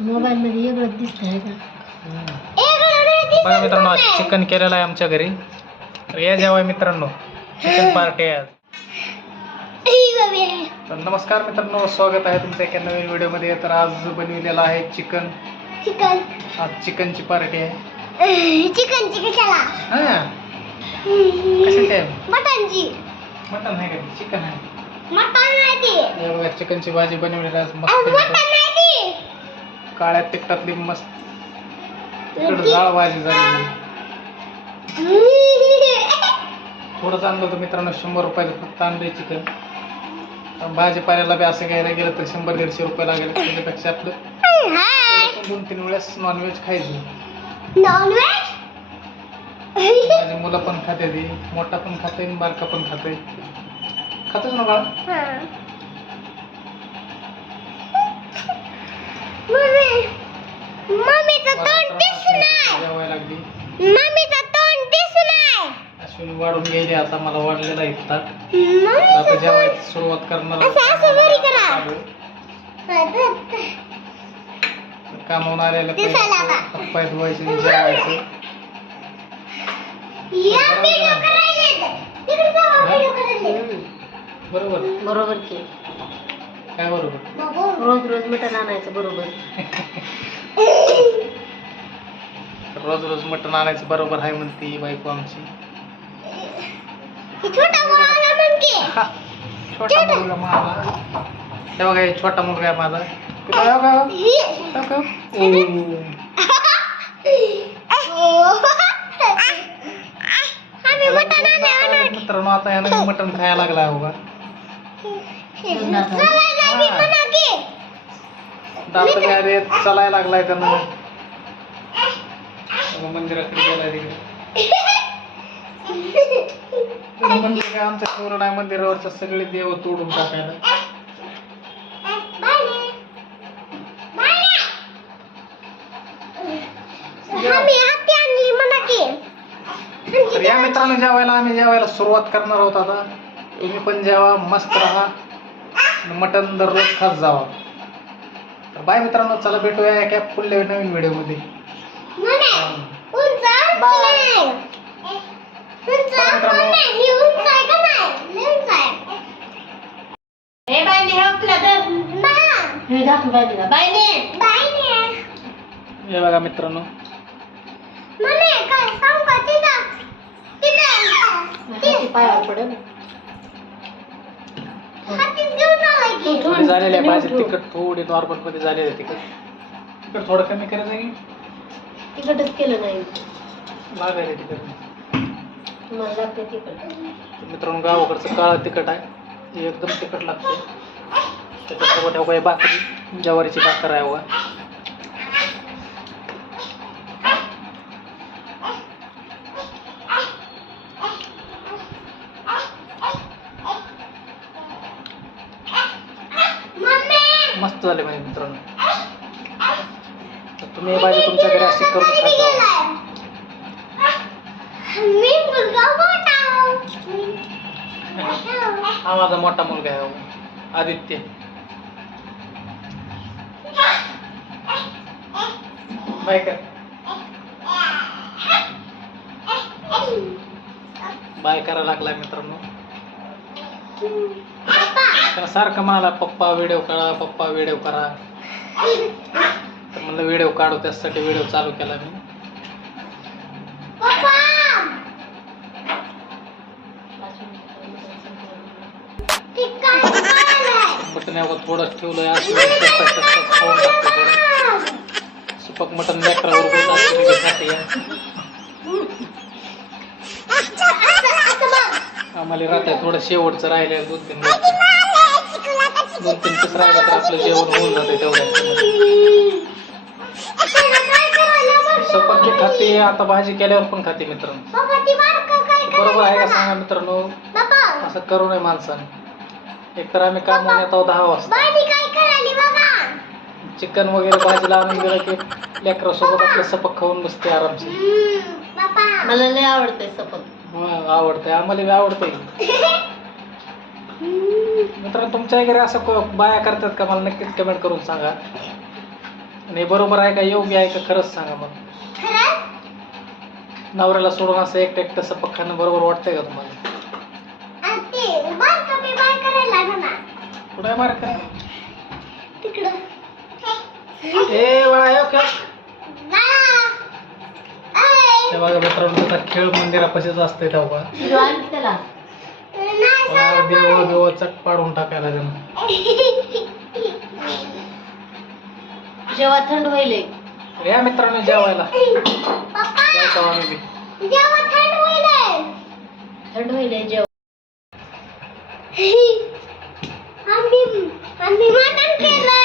Mobile मध्ये वेगळंच दिसतंय का? बघा मित्रांनो आज चिकन केलेलं आहे आमच्या घरी. तर या जेवाय मित्रांनो. चिकन पार्टी आहे आज. तर नमस्कार मित्रांनो स्वागत आहे तुमच्या एका नवीन व्हिडिओमध्ये. तर आज बनविलेलं आहे चिकन चिकन आज चिकनची पार्टी आहे. चिकन चिकन हां. कशाची आहे? मटनची. मटन आहे का? चिकन आहे. मटन नाही ती. हे बघा चिकनची भाजी बनवलेली आहे. आज मस्त मटन नाही ती. काळ्या तिखटातली मस्त तिखट जाळ भाजी झालेली थोडंच आणलं होतं मित्रांनो शंभर रुपयाचं फक्त आणलंय चिकन. भाजीपाल्याला बी असं घ्यायला गेलं तर शंभर दीडशे रुपये लागेल त्याच्यापेक्षा आपलं. दोन तीन वेळेस नॉनव्हेज खायचं. नॉनव्हेज माझी मुलं पण खाते ती मोठा पण खाते आणि बारका पण खाते खातोच ना बाळा? मम्मीचं तोंड दिसू नाही जेवायला लागली. मम्मीचं तोंड दिसू नाही अश्विनी वाढून गेली आता मला वाढलेला इथं आता जेवायची सुरुवात करणार असं- असं करा. कामावून आलेलं धुवायचे जेवायचं. या व्हिडिओ करायले तिकडे जावा व्हिडिओ करायले बरोबर. बरोबर की. काय बरोबर? रोज रोज मटण आणायचं बरोबर. रोज रोज मटण आणायचं बरोबर आहे म्हणते बायको आमची. छोटा मुलगा म्हणते. हा, छोटा मुलगा माझा. हे बघा हे छोटा मुलगा आहे माझा. आहे बघा? हो? ओ. आम्ही मटण आणायला मित्रांनो आता यानं मटण खायला लागला आहे बघा. चला दात गारे चालायला लागलाय त्यानं. बघा, मंदिराकडे गेलाय तिकडे. म्हणलं काय आमच्या शहर नाही मंदिरावरचं सगळे देव तोडून टाकायला. या मित्रांनो जेवायला आम्ही जेवायला सुरुवात करणार आहोत आता. तुम्ही पण जेवा मस्त राहा. मटण दररोज खात जावा. तर बाय मित्रांनो चला भेटूया एका पुढल्या नवीन व्हिडिओमध्ये. म्हणे उंच नाही? उंच मित्रांनो. नाही? ही आहे का नाही? की थोडी झालेली आहे भाजी तिखट थोडी नॉर्मलमध्ये झालेली आहे तिखट. तिखट थोडं कमी करायचं आहे तिकटच केलं नाही. लागायला तिखट तुम्हाला लागते तर मित्रांनो गावाकडचं काळं तिखट आहे. हे एकदम तिखट लागते त्याच्यासोबत अवघा भाकरी ज्वारीची भाकर आहे अवघा मस्त झाले म्हणजे मित्रांनो. तर तुम्ही ही भाजी तुमच्या घरी अशी करून खात जावा हा माझा मोठा मुलगा आहे हो, आदित्य. बाय कर. बाय करायला लागलाय मित्रांनो. त्याला सारखं मला पप्पा व्हिडिओ करा पप्पा व्हिडिओ करा. तर म्हणलं व्हिडिओ काढू त्यासाठी व्हिडिओ चालू केला मी. पप्पा! ते काय झालंय? मटण यावं थोडंच ठेवलंय सुपक मटण लेकरावर खाते आम्हाला राहत थोडं शेवटचं राहिलं दोन तीन गोष्टी. दोन तीन पीस राहिलं तर आपलं जेवण होऊन जाते तेवढ्या. खाते आता भाजी केल्यावर पण खाते मित्रांनो. बरोबर आहे का सांगा मित्रांनो? असं करू नये माणसाने. एकतर आम्ही कामावून येतो दहा वाजता. चिकन वगैरे भाजीला आणून गेलं की लेकरासोबत आपलं सपक खाऊन बसते आरामशी मला लय आवडतंय सपक. आवडतंय. आम्हाला बी आवडतंय. मित्रांनो तुमच्या घरी असं क- बाया करतात का? मला नक्कीच कमेंट करून सांगा. आणि बरोबर आहे का? योग्य आहे का? खरंच सांगा मग. नवऱ्याला सोडून असं एकटं एकटं सपक खाणं बरोबर वाटतंय का तुम्हाला? कुठं आहे मार्क तिकडं. ए बघा मित्रांनो त्याचा खेळ मंदिरापाशीच असतंय तेव्हा. देवा देवा चक पाडून टाकायला जेव्हा थंड होईल. या मित्रांनो जेवायला. थंड होईल. जेव्हा आम्ही मटण केलं